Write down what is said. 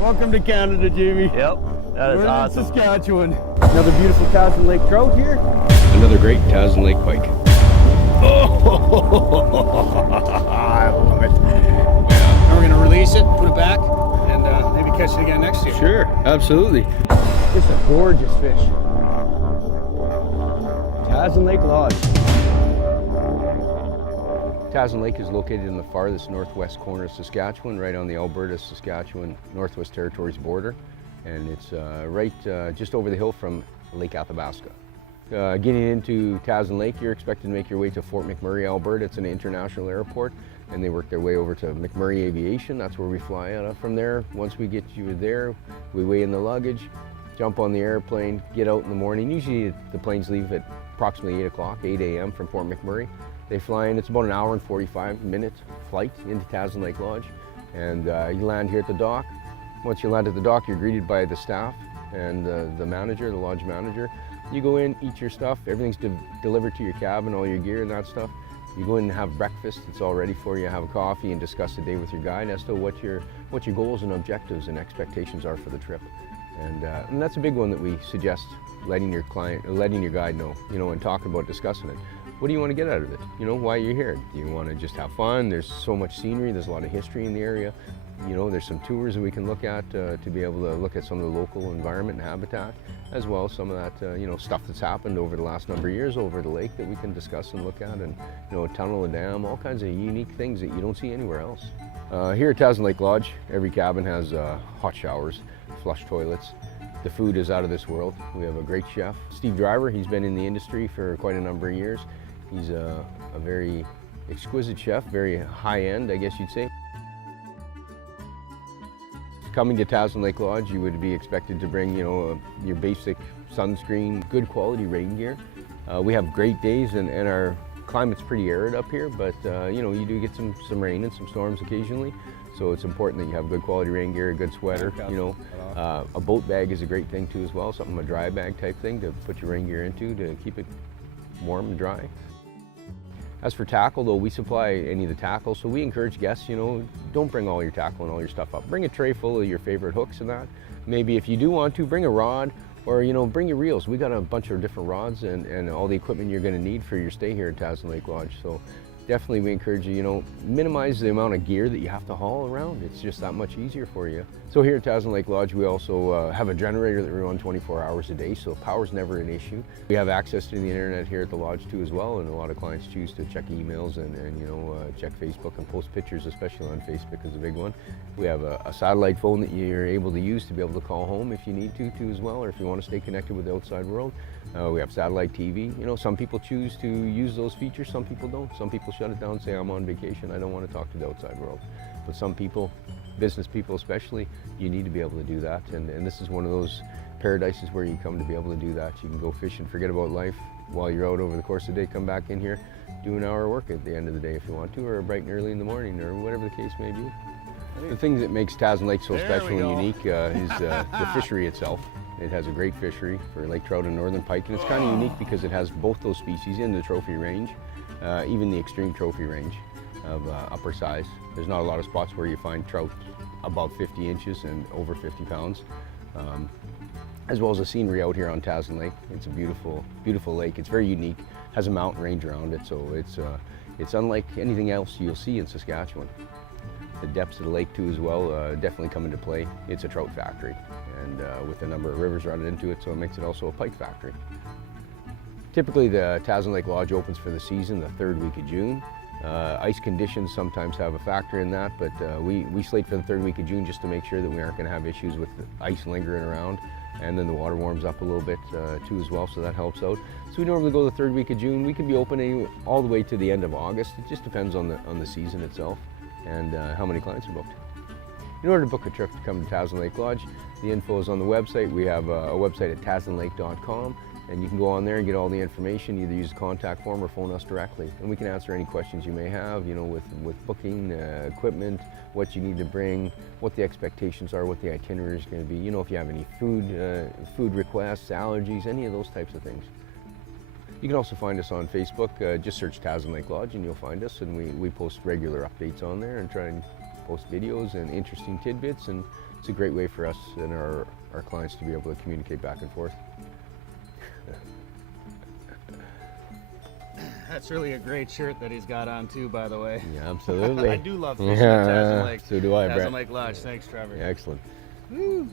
Welcome to Canada, Jamie. Yep, that is We're awesome. in Saskatchewan. Another beautiful Tazin Lake Trout here. Another great Tazin Lake Pike. Oh, I love it. And we're gonna release it, put it back, and maybe catch it again next year. Sure, absolutely. It's a gorgeous fish. Tazin Lake Lodge. Tazin Lake is located in the farthest northwest corner of Saskatchewan, right on the Alberta-Saskatchewan Northwest Territories border. And it's right just over the hill from Lake Athabasca. Getting into Tazin Lake, you're expected to make your way to Fort McMurray, Alberta. It's an international airport, and they work their way over to McMurray Aviation. That's where we fly out of from there. Once we get you there, we weigh in the luggage, jump on the airplane, get out in the morning. Usually the planes leave at approximately 8 o'clock, 8 a.m. from Fort McMurray. They fly in, it's about an hour and 45-minute flight into Tazin Lake Lodge, and you land here at the dock. Once you land at the dock, you're greeted by the staff and the manager, the lodge manager. You go in, eat your stuff, everything's delivered to your cabin, all your gear and that stuff. You go in and have breakfast, it's all ready for you, have a coffee and discuss the day with your guide as to what your goals and objectives and expectations are for the trip. And that's a big one that we suggest letting your guide know, and talking about discussing it. What do you want to get out of it? Why you're here? Do you want to just have fun? There's so much scenery, there's a lot of history in the area. There's some tours that we can look at to be able to look at some of the local environment and habitat, as well as some of that, stuff that's happened over the last number of years over the lake that we can discuss and look at, and, a tunnel, a dam, all kinds of unique things that you don't see anywhere else. Here at Tazin Lake Lodge, every cabin has hot showers, flush toilets. The food is out of this world. We have a great chef, Steve Driver. He's been in the industry for quite a number of years. He's a very exquisite chef, very high-end, I guess you'd say. Coming to Tazin Lake Lodge, you would be expected to bring, your basic sunscreen, good quality rain gear. We have great days, and our climate's pretty arid up here, but you do get some rain and some storms occasionally. So it's important that you have good quality rain gear, a good sweater. A boat bag is a great thing too as well, something, a dry bag type thing to put your rain gear into to keep it warm and dry. As for tackle, though, we supply any of the tackle, so we encourage guests, don't bring all your tackle and all your stuff up. Bring a tray full of your favorite hooks and that. Maybe if you do want to, bring a rod, or bring your reels. We got a bunch of different rods and all the equipment you're going to need for your stay here at Tazin Lake Lodge. So definitely we encourage you, minimize the amount of gear that you have to haul around. It's just that much easier for you. So here at Tazin Lake Lodge, we also have a generator that we run 24 hours a day, so power's never an issue. We have access to the internet here at the lodge too as well, and a lot of clients choose to check emails and check Facebook and post pictures, especially on Facebook is a big one. We have a satellite phone that you're able to use to be able to call home if you need to as well, or if you want to stay connected with the outside world. We have satellite TV. Some people choose to use those features, some people don't. Some people shut it down and say, I'm on vacation, I don't want to talk to the outside world. But some people, business people especially, you need to be able to do that. And this is one of those paradises where you come to be able to do that. You can go fishing, forget about life while you're out over the course of the day, come back in here, do an hour of work at the end of the day if you want to, or bright and early in the morning, or whatever the case may be. The thing that makes Tazin Lake so special and unique is the fishery itself. It has a great fishery for lake trout and northern pike, and it's kind of unique because it has both those species in the trophy range, even the extreme trophy range of upper size. There's not a lot of spots where you find trout above 50 inches and over 50 pounds. As well as the scenery out here on Tazin Lake. It's a beautiful, beautiful lake. It's very unique, has a mountain range around it, so it's unlike anything else you'll see in Saskatchewan. The depths of the lake too as well definitely come into play. It's a trout factory, and with a number of rivers running into it, so it makes it also a pike factory. Typically the Tazin Lake Lodge opens for the season the 3rd week of June. Ice conditions sometimes have a factor in that, but we slate for the 3rd week of June just to make sure that we aren't going to have issues with the ice lingering around, and then the water warms up a little bit too as well, so that helps out. So we normally go the 3rd week of June. We can be open all the way to the end of August. It just depends on the season itself and how many clients are booked. In order to book a trip to come to Tazin Lake Lodge, the info is on the website. We have a website at tazinlake.com, and you can go on there and get all the information, either use a contact form or phone us directly. And we can answer any questions you may have, with booking, equipment, what you need to bring, what the expectations are, what the itinerary is going to be, if you have any food requests, allergies, any of those types of things. You can also find us on Facebook. Just search Tazin Lake Lodge and you'll find us, and we post regular updates on there and try and post videos and interesting tidbits, and it's a great way for us and our clients to be able to communicate back and forth. That's really a great shirt that he's got on too, by the way. Yeah, absolutely. I do love fishing at Tazin Lake. So do I, Tazin Brett. Lake Lodge. Thanks, Trevor. Excellent. Woo.